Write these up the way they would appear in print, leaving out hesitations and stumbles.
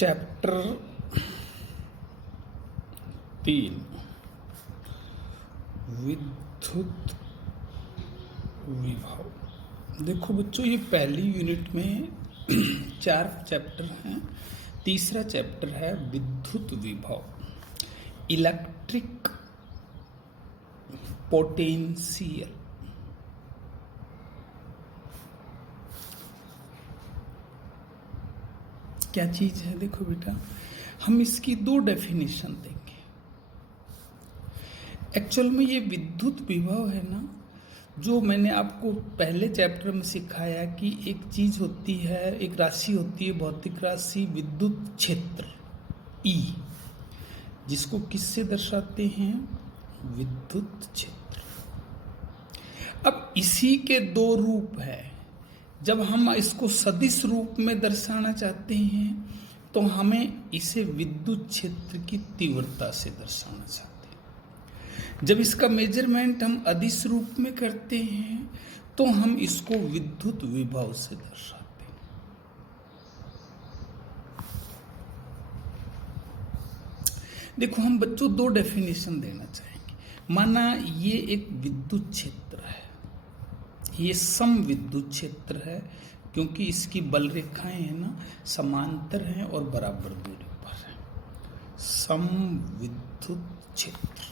Chapter 3 विद्युत विभव। देखो बच्चों, ये पहली यूनिट में 4 चैप्टर हैं। तीसरा चैप्टर है विद्युत विभव, इलेक्ट्रिक पोटेंशियल। क्या चीज है? देखो बेटा, हम इसकी 2 डेफिनेशन देंगे। एक्चुअल में ये विद्युत विभव है ना, जो मैंने आपको पहले चैप्टर में सिखाया कि एक चीज होती है, एक राशि होती है, भौतिक राशि विद्युत क्षेत्र E, जिसको किससे दर्शाते हैं? विद्युत क्षेत्र। अब इसी के 2 रूप है। जब हम इसको सदिश रूप में दर्शाना चाहते हैं तो हमें इसे विद्युत क्षेत्र की तीव्रता से दर्शाना चाहते हैं। जब इसका मेजरमेंट हम अदिश रूप में करते हैं तो हम इसको विद्युत विभव से दर्शाते हैं। देखो, हम बच्चों 2 डेफिनेशन देना चाहेंगे। माना ये एक विद्युत क्षेत्र है, ये सम विद्युत क्षेत्र है, क्योंकि इसकी बल रेखाएं हैं ना समांतर हैं और बराबर दूरी पर है। सम विद्युत क्षेत्र,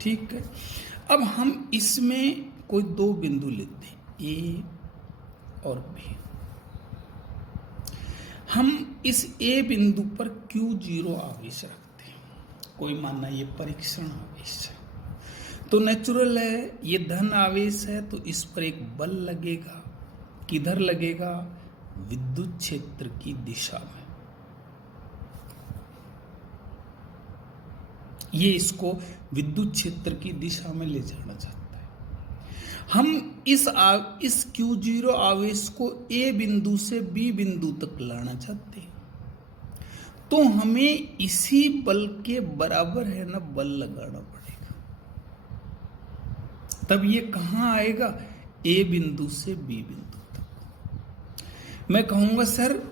ठीक है। अब हम इसमें कोई 2 बिंदु लेते हैं, ए और बी। हम इस ए बिंदु पर Q0 आवेश रखते हैं। कोई मानना ये परीक्षण आवेश है, तो नेचुरल है, ये धन आवेश है, तो इस पर एक बल लगेगा। किधर लगेगा? विद्युत क्षेत्र की दिशा में। ये इसको विद्युत क्षेत्र की दिशा में ले जाना चाहता है। हम इस Q0 आवेश को A बिंदु से B बिंदु तक लाना चाहते हैं, तो हमें इसी बल के बराबर है ना बल लगाना पड़ेगा। तब ये कहां आएगा? A बिंदु से B बिंदु तक। मैं कहूंगा सर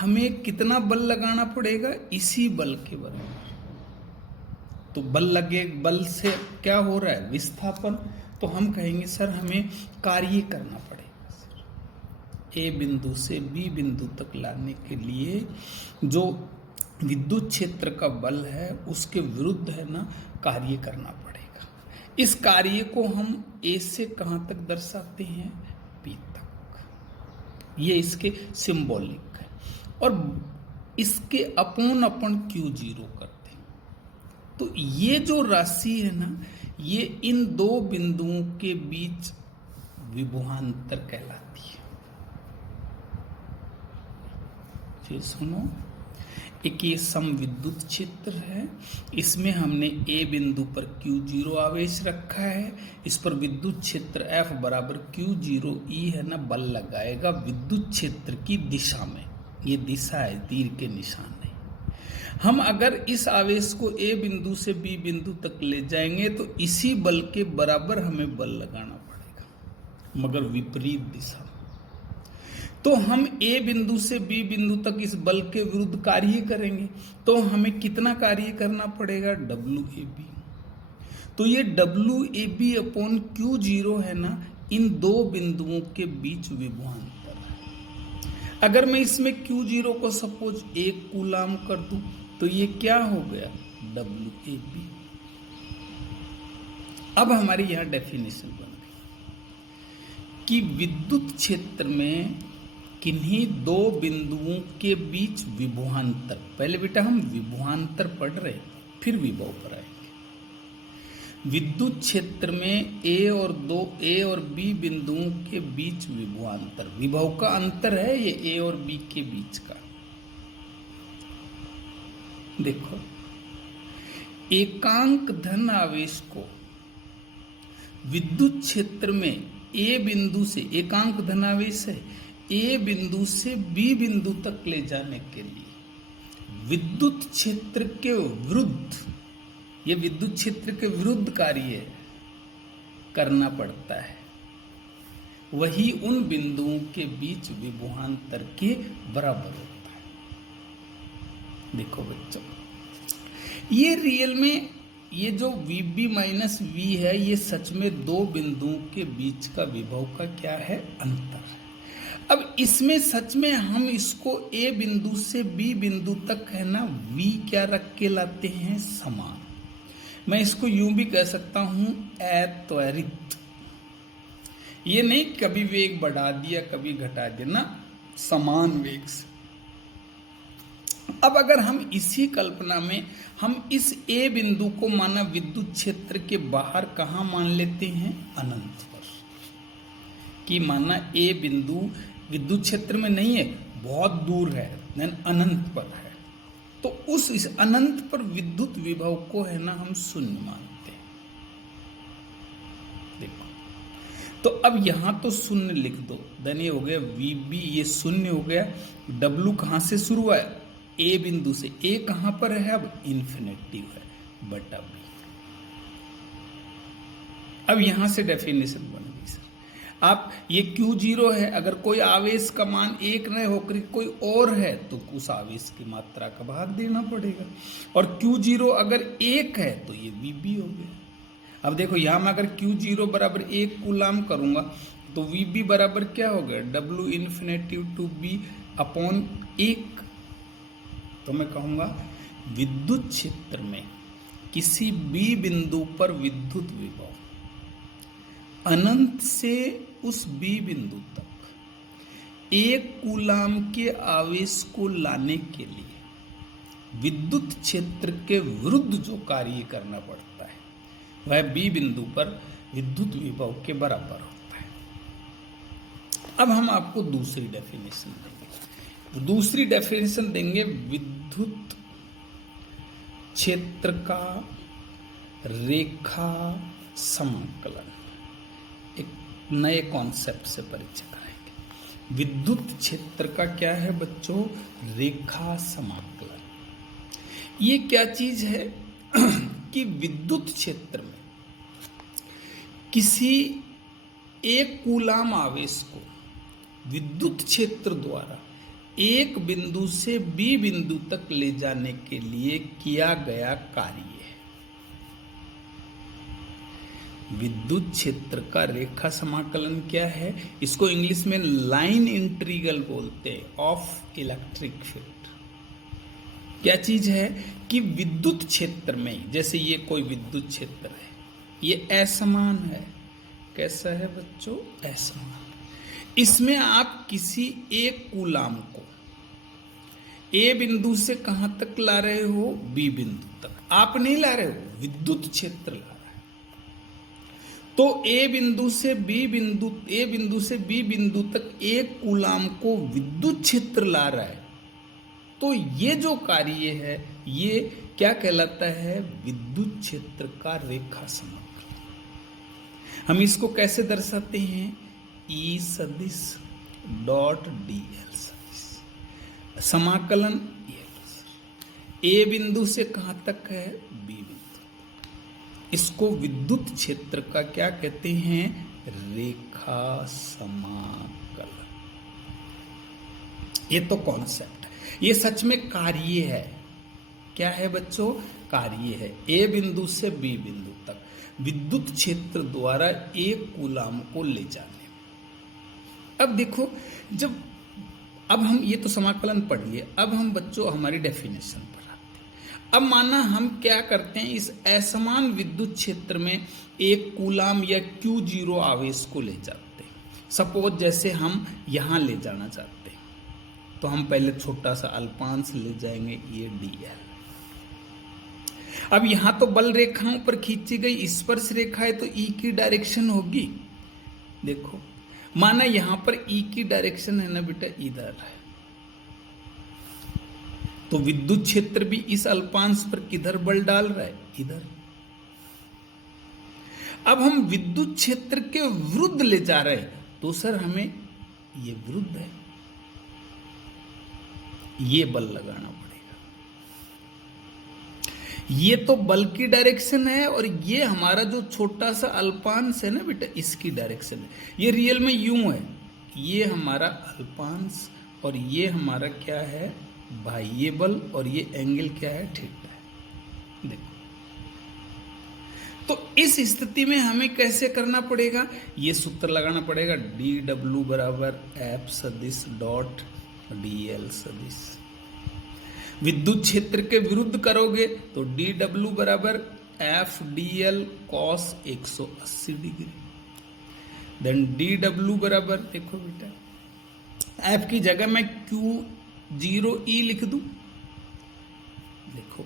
हमें कितना बल लगाना पड़ेगा? इसी बल के बराबर। तो बल से क्या हो रहा है? विस्थापन। तो हम कहेंगे सर हमें कार्य करना पड़ेगा सर। A बिंदु से B बिंदु तक लाने के लिए जो विद्युत क्षेत्र का बल है उसके विरुद्ध है ना कार्य करना पड़ेगा। इस कार्य को हम A से कहां तक दर्शाते हैं? B तक। ये इसके सिंबॉलिक है और इसके अपन Q0 करते हैं। तो ये जो राशि है ना, ये इन 2 बिंदुओं के बीच विभवांतर कहलाती है। फिर सुनो, एक ये समविद्युत क्षेत्र है, इसमें हमने A बिंदु पर Q0 आवेश रखा है। इस पर विद्युत क्षेत्र F बराबर Q0E है ना बल लगाएगा विद्युत क्षेत्र की दिशा में। ये दिशा है, तीर के निशान है। हम अगर इस आवेश को A बिंदु से B बिंदु तक ले जाएंगे तो इसी बल के बराबर हमें बल लगाना पड़ेगा, मगर विपरीत दिशा में। तो हम A बिंदु से B बिंदु तक इस बल के विरुद्ध कार्य करेंगे, तो हमें कितना कार्य करना पड़ेगा? WAB। तो ये WAB अपॉन Q0 है ना, इन 2 बिंदुओं के बीच विभवांतर है। अगर मैं इसमें Q0 को सपोज 1 कूलाम कर दूं तो ये क्या हो गया? WAB। अब हमारी यहां डेफिनेशन बन गई कि विद्युत क्षेत्र में किन्हीं 2 बिंदुओं के बीच विभवांतर। पहले बेटा हम विभवांतर पढ़ रहे, फिर विभव पर आएंगे। विद्युत क्षेत्र में A और B बिंदुओं के बीच विभवांतर, विभव का अंतर है ये A और B के बीच का। देखो, एकांक धन आवेश को विद्युत क्षेत्र में A बिंदु से, एकांक धन आवेश है, A बिंदु से B बिंदु तक ले जाने के लिए विद्युत क्षेत्र के विरुद्ध, ये विद्युत क्षेत्र के विरुद्ध कार्य करना पड़ता है। वही उन बिंदुओं के बीच विभवांतर के बराबर होता है। देखो बच्चों, ये रियल में ये जो VB माइनस V है, ये सच में दो बिंदुओं के बीच का विभव का क्या है, अंतर। अब इसमें सच में हम इसको A बिंदु से B बिंदु तक है ना V क्या रख के लाते हैं, समान। मैं इसको यूं भी कह सकता हूं अत्वरित। ये नहीं कभी वेग बढ़ा दिया कभी घटा दिया ना, समान वेग से। अब अगर हम इसी कल्पना में हम इस A बिंदु को माना विद्युत क्षेत्र के बाहर कहां मान लेते हैं, अनंत पर, कि माना A बिंदु विद्युत क्षेत्र में नहीं है, बहुत दूर है, अनंत पर है, तो उस इस अनंत पर विद्युत विभव को है ना हम शून्य मानते हैं। देखो, तो अब यहां तो शून्य लिख दो, देन ये हो गया VB, ये शून्य हो गया। W कहां से शुरू है, A बिंदु से। A कहां पर है, अब इन्फिनिटी है, बटा B। अब यहां से डेफिनेशन बन गई सर। आप ये Q0 है, अगर कोई आवेश का मान 1 न होकर कोई और है तो उस आवेश की मात्रा का भाग देना पड़ेगा, और Q0 अगर 1 है तो ये VB हो गया। अब देखो यहां मैं अगर Q0 बराबर 1 कूलाम करूंगा तो VB बराबर क्या हो गया, W infinity to B upon 1। तो मैं कहूंगा विद्युत क्षेत्र में किसी B बिंदु पर विद्युत विभव अनंत से उस B बिंदु तक 1 कूलाम के आवेश को लाने के लिए विद्युत क्षेत्र के विरुद्ध जो कार्य करना पड़ता है वह B बिंदु पर विद्युत विभव के बराबर होता है। अब हम आपको दूसरी डेफिनेशन देंगे। दूसरी डेफिनेशन देंगे विद्युत क्षेत्र का रेखा समाकलन। एक नए कॉन्सेप्ट से परिचय कराएंगे। विद्युत क्षेत्र का क्या है बच्चों, रेखा समाकलन। ये क्या चीज है कि विद्युत क्षेत्र में किसी एक कूलाम आवेश को विद्युत क्षेत्र द्वारा एक बिंदु से B बिंदु तक ले जाने के लिए किया गया कार्य है। विद्युत क्षेत्र का रेखा समाकलन क्या है, इसको इंग्लिश में लाइन इंटीग्रल बोलते हैं ऑफ इलेक्ट्रिक फील्ड। क्या चीज है कि विद्युत क्षेत्र में, जैसे ये कोई विद्युत क्षेत्र है, ये असमान है। कैसा है बच्चों, असमान। इसमें आप किसी एक कूलाम को A बिंदु से कहां तक ला रहे हो, B बिंदु तक। आप नहीं ला रहे हो, विद्युत क्षेत्र ला रहा है। तो A बिंदु से B बिंदु तक एक कूलाम को विद्युत क्षेत्र ला रहा है। तो ये जो कार्य है ये क्या कहलाता है, विद्युत क्षेत्र का रेखा समाकलन। हम इसको कैसे दर्शाते हैं, E सदिश डॉट dl सदिश समाकलन। A बिंदु से कहां तक है, B बिंदु। इसको विद्युत क्षेत्र का क्या कहते हैं, रेखा समाकलन। ये तो कॉन्सेप्ट है, ये सच में कार्य है। क्या है बच्चों, कार्य है। A बिंदु से B बिंदु तक विद्युत क्षेत्र द्वारा एक कूलाम को ले जाने। अब देखो, अब हम ये तो समाकलन पढ़ लिए, अब हम बच्चों हमारी डेफिनेशन पर आते हैं। अब माना हम क्या करते हैं, इस असमान विद्युत क्षेत्र में एक कूलाम या Q0 आवेश को ले जाते हैं। सपोज जैसे हम यहां ले जाना चाहते हैं, तो हम पहले छोटा सा अल्पांश ले जाएंगे, ये dl। अब यहां तो बल रेखाओं पर खींची गई स्पर्श रेखा है, तो E की डायरेक्शन होगी। देखो माना यहां पर E की डायरेक्शन है ना बेटा, इधर है, तो विद्युत क्षेत्र भी इस अल्पांश पर किधर बल डाल रहा है, इधर। अब हम विद्युत क्षेत्र के विरुद्ध ले जा रहे हैं, तो सर हमें ये विरुद्ध है, ये बल लगाना पड़ेगा। ये तो बल की डायरेक्शन है, और ये हमारा जो छोटा सा अल्पांश है ना बेटा, इसकी डायरेक्शन है। ये रियल में यूं है, ये हमारा अल्पांश और ये हमारा क्या है, बाह्य बल और ये एंगल क्या है, थीटा है। देखो, तो इस स्थिति में हमें कैसे करना पड़ेगा, ये सूत्र लगाना पड़ेगा, डी डब्ल्यू बराबर एफ सदिश डॉट डी एल सदिश। विद्युत क्षेत्र के विरुद्ध करोगे तो डी डब्ल्यू बराबर F D L cos 180 degree. Then D W बराबर, देखो बेटा, एफ की जगह मैं क्यू 0 ई लिख दूं, देखो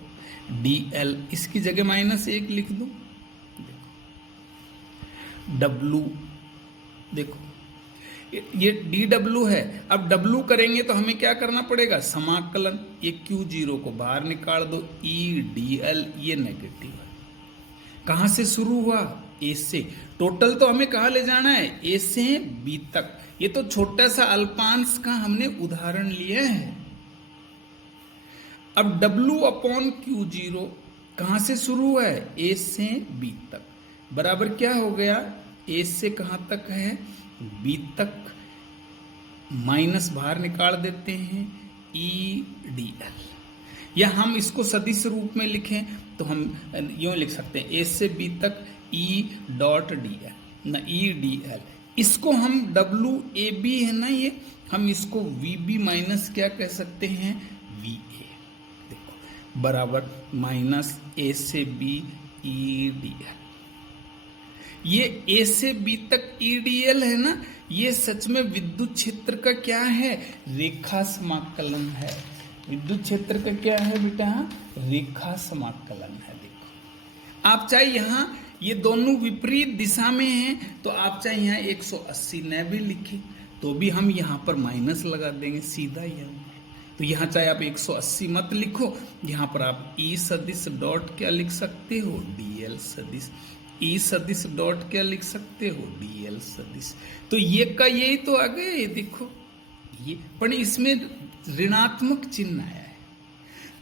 डी एल इसकी जगह -1 लिख दूं, डब्लू, देखो ये डी डब्लू है। अब डब्लू करेंगे तो हमें क्या करना पड़ेगा, समाकलन, ये क्यू 0 को बाहर निकाल दो, ई डी एल ये नेगेटिव है। कहां से शुरू हुआ, ए से। टोटल तो हमें कहां ले जाना है, ए से बी तक। ये तो छोटा सा अल्पांश का हमने उदाहरण लिया है। अब W अपॉन क्यू 0 कहां से शुरू हुआ है, ए से बी तक, बराबर क्या हो गया, ए से कहां तक है, बी तक, माइनस बाहर निकाल देते हैं, ई डी एल। या हम इसको सदिश रूप में लिखें तो हम यूं लिख सकते हैं, ए से बी तक ई डॉट डी एल, ना ई डी एल। इसको हम डब्ल्यू ए बी है ना ये, हम इसको वी बी माइनस क्या कह सकते हैं, वी ए। देखो बराबर माइनस ए से बी ई डी एल। ये ए से बी तक ईडीएल है ना, ये सच में विद्युत क्षेत्र का क्या है, रेखा समाकलन है। विद्युत क्षेत्र का क्या है बेटा, रेखा समाकलन है। देखो आप चाहे यहां ये दोनों विपरीत दिशा में हैं तो आप चाहे यहाँ 180 न भी लिखें तो भी हम यहाँ पर माइनस लगा देंगे सीधा यहाँ। तो यहाँ चाहे आप 180 मत लिखो, यहाँ पर आप ई सदिश डॉट क्या लिख सकते हो, डीएल सदिश। ई सदिश डॉट क्या लिख सकते हो, डीएल सदिश। तो ये का यही तो आ गया, ये देखो ये, पर इसमें ऋणात्मक चिन्ह आया है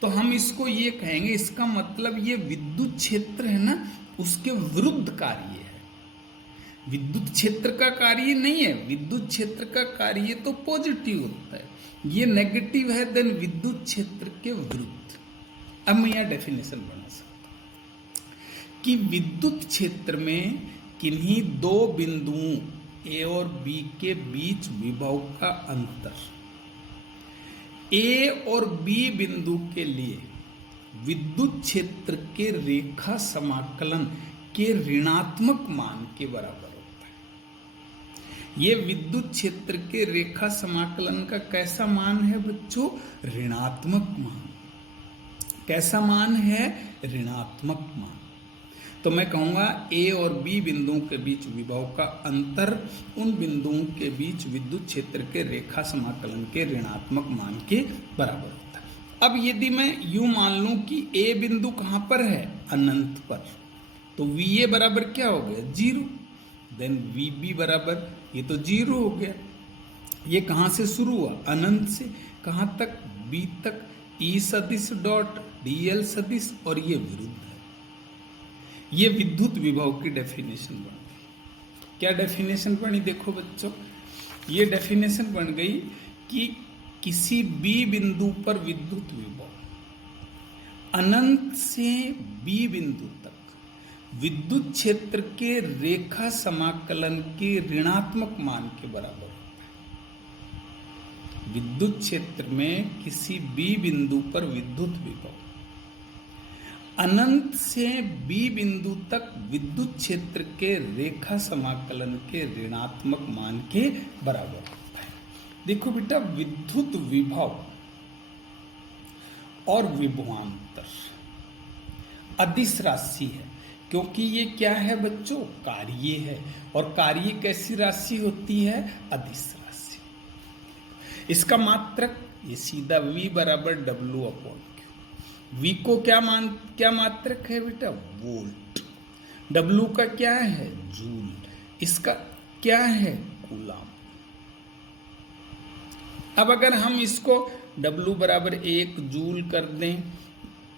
तो हम इसको ये कहेंगे, इसका मतलब ये विद्युत क्षेत्र है ना उसके विरुद्ध कार्य है। विद्युत क्षेत्र का कार्य नहीं है, विद्युत क्षेत्र का कार्य तो पॉजिटिव होता है, ये नेगेटिव है, देन विद्युत क्षेत्र के विरुद्ध। अब मैं यहां डेफिनेशन बना सकता कि विद्युत क्षेत्र में किन्हीं दो बिंदुओं ए और बी के बीच विभव का अंतर, ए और बी बिंदु के लिए विद्युत क्षेत्र के रेखा समाकलन के ऋणात्मक मान के बराबर होता है। ये विद्युत क्षेत्र के रेखा समाकलन का कैसा मान है बच्चों, ऋणात्मक मान। कैसा मान है, ऋणात्मक मान। तो मैं कहूंगा ए और बी बिंदुओं के बीच विभव का अंतर उन बिंदुओं के बीच विद्युत क्षेत्र के रेखा समाकलन के ऋणात्मक मान के बराबर होता है। अब यदि मैं यूं मान लूं कि ए बिंदु कहां पर है, अनंत पर, तो वी ए बराबर क्या हो गया, 0। देन वी बी बराबर, ये तो 0 हो गया। ये कहां से शुरू हुआ, अनंत से, कहां तक, बी तक, ई सदिश डॉट डीएल सदिश, और ये विरुद्ध है। ये विद्युत विभव की डेफिनेशन बन गई। क्या डेफिनेशन बनी, देखो बच्चों, ये डेफिनेशन बन गई कि किसी बी बिंदु पर विद्युत विभव अनंत से बी बिंदु तक विद्युत क्षेत्र के रेखा समाकलन के ऋणात्मक मान के बराबर होता है। विद्युत क्षेत्र में किसी बी बिंदु पर विद्युत विभव अनंत से बी बिंदु तक विद्युत क्षेत्र के रेखा समाकलन के ऋणात्मक मान के बराबर होता है। देखो बेटा, विद्युत विभव और विभवांतर अदिश राशि है, क्योंकि ये क्या है बच्चों, कार्य है, और कार्य कैसी राशि होती है, अदिश राशि। इसका मात्रक ये सीधा v बराबर W अपॉन क्यू। v को क्या मात्रक है बेटा, वोल्ट। W का क्या है, जूल। इसका क्या है, कूलाम। अब अगर हम इसको W बराबर 1 जूल कर दें,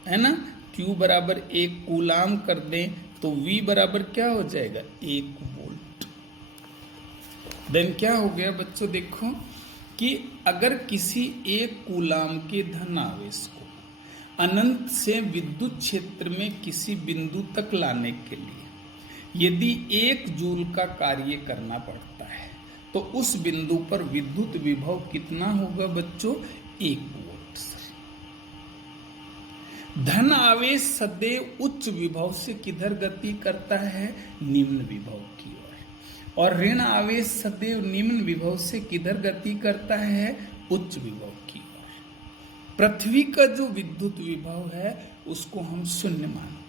है ना, Q बराबर 1 कूलाम कर दें, तो V बराबर क्या हो जाएगा, 1 वोल्ट। देन क्या हो गया बच्चों, देखो कि अगर किसी एक कूलाम के धन आवेश को अनंत से विद्युत क्षेत्र में किसी बिंदु तक लाने के लिए यदि 1 जूल का कार्य करना पड़ता है तो उस बिंदु पर विद्युत विभव कितना होगा बच्चों? 1 वोल्ट। धन आवेश सदैव उच्च विभव से किधर गति करता है? निम्न विभव की ओर। और ऋण आवेश सदैव निम्न विभव से किधर गति करता है? उच्च विभव की ओर। पृथ्वी का जो विद्युत विभव है उसको हम शून्य मानते हैं।